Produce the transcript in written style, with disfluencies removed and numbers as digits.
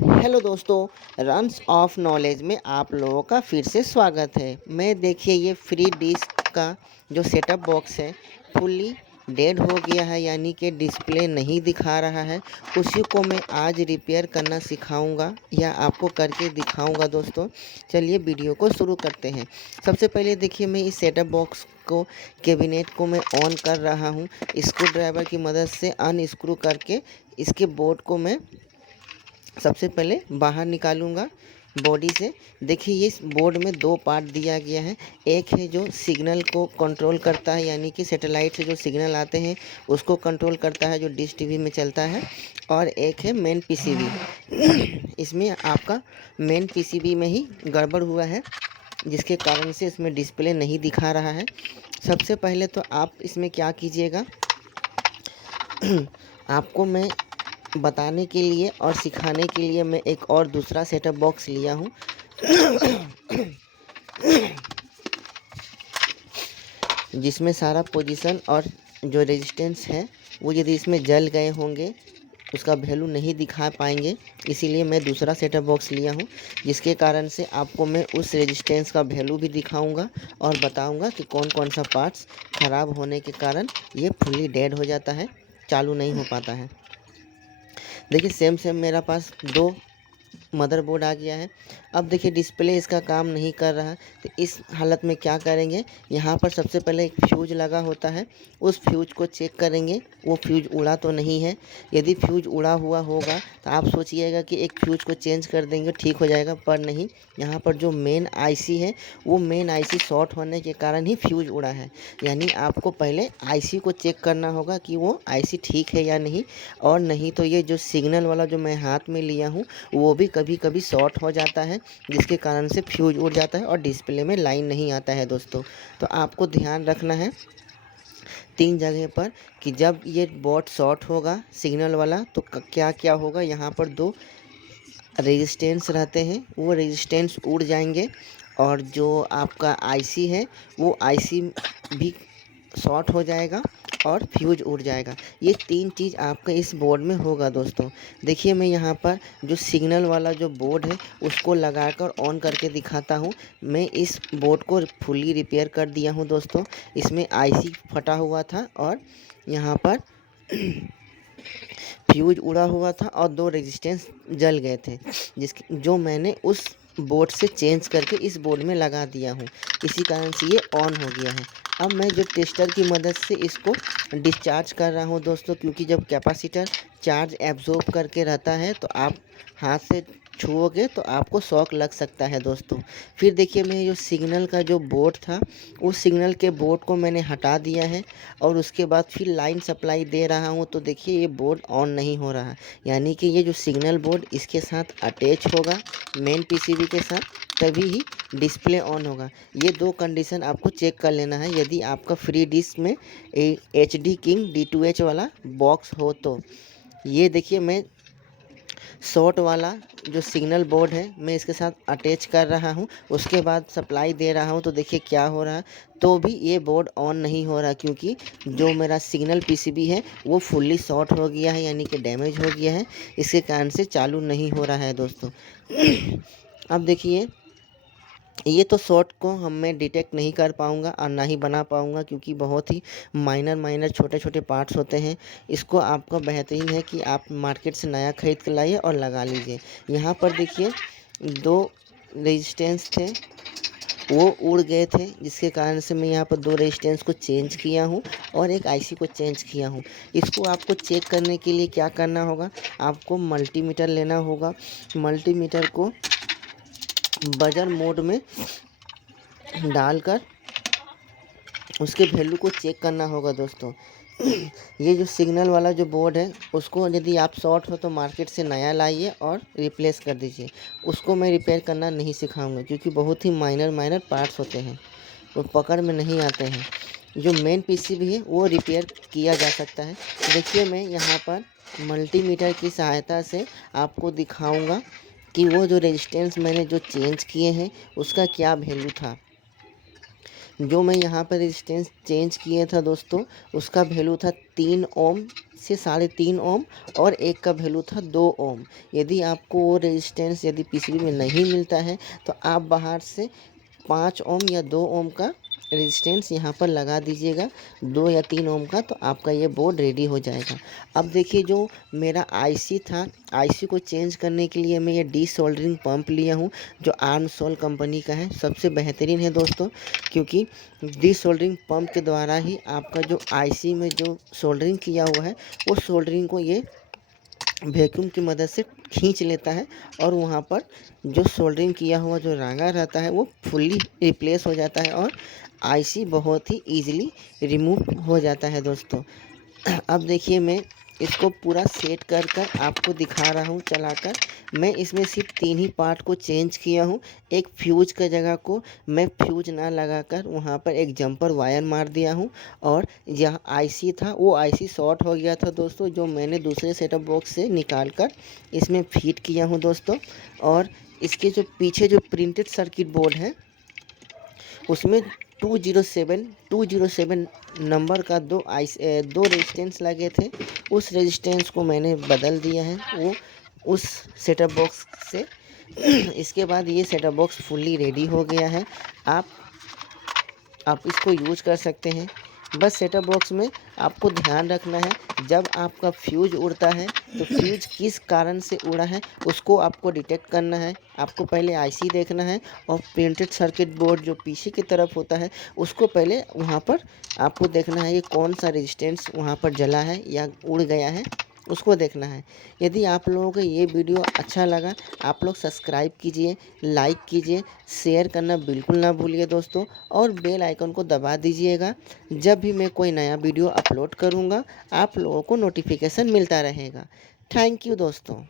Hello दोस्तों, runs off knowledge में आप लोगों का फिर से स्वागत है। मैं देखिए ये फ्री डिस्क का जो सेटअप बॉक्स है फुल्ली डेड हो गया है, यानी कि डिस्प्ले नहीं दिखा रहा है। उसी को मैं आज रिपेयर करना सिखाऊंगा या आपको करके दिखाऊंगा दोस्तों। चलिए वीडियो को शुरू करते हैं। सबसे पहले देखिए मैं इस सेटअप बॉक्स को कैबिनेट को मैं ऑन कर रहा हूँ। स्क्रू ड्राइवर की मदद से अनस्क्रू करके इसके बोर्ड को मैं सबसे पहले बाहर निकालूंगा बॉडी से। देखिए ये इस बोर्ड में दो पार्ट दिया गया है। एक है जो सिग्नल को कंट्रोल करता है, यानी कि सैटेलाइट से जो सिग्नल आते हैं उसको कंट्रोल करता है, जो डिश टीवी में चलता है। और एक है मेन पीसीबी। इसमें आपका मेन पीसीबी में ही गड़बड़ हुआ है, जिसके कारण से इसमें डिस्प्ले नहीं दिखा रहा है। सबसे पहले तो आप इसमें क्या कीजिएगा, आपको मैं बताने के लिए और सिखाने के लिए मैं एक और दूसरा सेटअप बॉक्स लिया हूँ। जिसमें सारा पोजीशन और जो रेजिस्टेंस है वो यदि इसमें जल गए होंगे उसका वैल्यू नहीं दिखा पाएंगे। इसीलिए मैं दूसरा सेटअप बॉक्स लिया हूँ, जिसके कारण से आपको मैं उस रेजिस्टेंस का वैल्यू भी दिखाऊंगा और बताऊंगा कि कौन कौन सा पार्ट्स ख़राब होने के कारण ये फुल्ली डेड हो जाता है, चालू नहीं हो पाता है। देखिए सेम मेरा पास दो मदरबोर्ड आ गया है। अब देखिए डिस्प्ले इसका काम नहीं कर रहा, तो इस हालत में क्या करेंगे, यहाँ पर सबसे पहले एक फ्यूज लगा होता है, उस फ्यूज को चेक करेंगे वो फ्यूज उड़ा तो नहीं है। यदि फ्यूज उड़ा हुआ होगा तो आप सोचिएगा कि एक फ्यूज को चेंज कर देंगे ठीक हो जाएगा, पर नहीं। यहाँ पर जो मेन आईसी है वो मेन आईसी शॉर्ट होने के कारण ही फ्यूज उड़ा है। यानी आपको पहले आईसी को चेक करना होगा कि वो आईसी ठीक है या नहीं, और नहीं तो ये जो सिग्नल वाला जो मैं हाथ में लिया हूँ वो भी कभी कभी शॉर्ट हो जाता है, जिसके कारण से फ्यूज उड़ जाता है और डिस्प्ले में लाइन नहीं आता है दोस्तों। तो आपको ध्यान रखना है तीन जगह पर कि जब ये बोर्ड शॉर्ट होगा सिग्नल वाला तो क्या क्या होगा। यहाँ पर दो रेजिस्टेंस रहते हैं, वो रेजिस्टेंस उड़ जाएंगे, और जो आपका आईसी है वो आईसी भी शॉर्ट हो जाएगा और फ्यूज उड़ जाएगा। ये तीन चीज़ आपका इस बोर्ड में होगा दोस्तों। देखिए मैं यहाँ पर जो सिग्नल वाला जो बोर्ड है उसको लगाकर ऑन करके दिखाता हूँ। मैं इस बोर्ड को फुली रिपेयर कर दिया हूँ दोस्तों। इसमें आईसी फटा हुआ था और यहाँ पर फ्यूज उड़ा हुआ था और दो रेजिस्टेंस जल गए थे, जो मैंने उस बोर्ड से चेंज करके इस बोर्ड में लगा दिया हूँ। इसी कारण से ये ऑन हो गया है। अब मैं जो टेस्टर की मदद से इसको डिस्चार्ज कर रहा हूँ दोस्तों, क्योंकि जब कैपेसिटर चार्ज एब्जॉर्ब करके रहता है तो आप हाथ से छुओगे तो आपको शॉक लग सकता है दोस्तों। फिर देखिए मैं जो सिग्नल का जो बोर्ड था उस सिग्नल के बोर्ड को मैंने हटा दिया है और उसके बाद फिर लाइन सप्लाई दे रहा हूँ। तो देखिए ये बोर्ड ऑन नहीं हो रहा, यानी कि ये जो सिग्नल बोर्ड इसके साथ अटैच होगा मेन पीसीबी के साथ, तभी ही डिस्प्ले ऑन होगा। ये दो कंडीशन आपको चेक कर लेना है यदि आपका फ्री डिस्क में HD किंग D2H वाला बॉक्स हो तो। ये देखिए मैं शॉर्ट वाला जो सिग्नल बोर्ड है मैं इसके साथ अटैच कर रहा हूँ, उसके बाद सप्लाई दे रहा हूँ। तो देखिए क्या हो रहा है, तो भी ये बोर्ड ऑन नहीं हो रहा, क्योंकि जो मेरा सिग्नल पीसीबी है वो फुल्ली शॉर्ट हो गया है, यानी कि डैमेज हो गया है। इसके कारण से चालू नहीं हो रहा है दोस्तों। अब देखिए ये तो शॉर्ट को मैं डिटेक्ट नहीं कर पाऊँगा और ना ही बना पाऊँगा, क्योंकि बहुत ही माइनर छोटे छोटे पार्ट्स होते हैं। इसको आपका बेहतरीन है कि आप मार्केट से नया ख़रीद के लाइए और लगा लीजिए। यहाँ पर देखिए दो रेजिस्टेंस थे वो उड़ गए थे, जिसके कारण से मैं यहाँ पर दो रेजिस्टेंस को चेंज किया हूँ और एक आईसी को चेंज किया हूँ। इसको आपको चेक करने के लिए क्या करना होगा, आपको मल्टीमीटर लेना होगा। मल्टीमीटर को बजर मोड में डालकर उसके वैल्यू को चेक करना होगा दोस्तों। ये जो सिग्नल वाला जो बोर्ड है उसको यदि आप शॉर्ट हो तो मार्केट से नया लाइए और रिप्लेस कर दीजिए। उसको मैं रिपेयर करना नहीं सिखाऊंगा, क्योंकि बहुत ही माइनर पार्ट्स होते हैं, वो पकड़ में नहीं आते हैं। जो मेन पीसीबी है वो रिपेयर किया जा सकता है। देखिए मैं यहाँ पर मल्टीमीटर की सहायता से आपको दिखाऊंगा कि वो जो रेजिस्टेंस मैंने जो चेंज किए हैं उसका क्या वैल्यू था। जो मैं यहाँ पर रेजिस्टेंस चेंज किया था दोस्तों, उसका वैल्यू था 3 ओम से 3.5 ओम, और एक का वैल्यू था 2 ओम। यदि आपको वो रेजिस्टेंस यदि पीसीबी में नहीं मिलता है तो आप बाहर से 5 ओम या 2 ओम का रेजिस्टेंस यहाँ पर लगा दीजिएगा, 2 या 3 ओम का, तो आपका ये बोर्ड रेडी हो जाएगा। अब देखिए, जो मेरा आईसी था, आईसी को चेंज करने के लिए मैं ये डी सोल्डरिंग पंप लिया हूँ, जो आर्मसोल कंपनी का है। सबसे बेहतरीन है दोस्तों, क्योंकि डी सोल्डरिंग पंप के द्वारा ही आपका जो आईसी में जो सोल्डरिंग किया हुआ है, वो सोल्डरिंग को ये वैक्यूम की मदद से खींच लेता है, और वहाँ पर जो सोल्डरिंग किया हुआ जो रांगा रहता है वो फुल्ली रिप्लेस हो जाता है, और आईसी बहुत ही ईजिली रिमूव हो जाता है दोस्तों। अब देखिए, मैं इसको पूरा सेट कर कर आपको दिखा रहा हूँ चलाकर। मैं इसमें सिर्फ 3 ही पार्ट को चेंज किया हूँ। एक फ्यूज का जगह को मैं फ्यूज ना लगाकर वहाँ पर एक जंपर वायर मार दिया हूँ, और जहाँ आईसी था वो आईसी शॉर्ट हो गया था दोस्तों, जो मैंने दूसरे सेटअप बॉक्स से निकाल कर इसमें फिट किया हूँ दोस्तों। और इसके जो पीछे जो प्रिंटेड सर्किट बोर्ड है, उसमें 207 नंबर का दो रेजिस्टेंस लगे थे। उस रेजिस्टेंस को मैंने बदल दिया है वो उस सेटअप बॉक्स से। इसके बाद ये सेटअप बॉक्स फुल्ली रेडी हो गया है। आप इसको यूज कर सकते हैं। बस सेटअप बॉक्स में आपको ध्यान रखना है, जब आपका फ्यूज उड़ता है तो फ्यूज किस कारण से उड़ा है उसको आपको डिटेक्ट करना है। आपको पहले आईसी देखना है, और प्रिंटेड सर्किट बोर्ड जो पीछे की तरफ होता है उसको पहले वहाँ पर आपको देखना है, ये कौन सा रेजिस्टेंस वहाँ पर जला है या उड़ गया है, उसको देखना है। यदि आप लोगों को ये वीडियो अच्छा लगा, आप लोग सब्सक्राइब कीजिए, लाइक कीजिए, शेयर करना बिल्कुल ना भूलिए दोस्तों, और बेल आइकन को दबा दीजिएगा। जब भी मैं कोई नया वीडियो अपलोड करूँगा, आप लोगों को नोटिफिकेशन मिलता रहेगा। थैंक यू दोस्तों।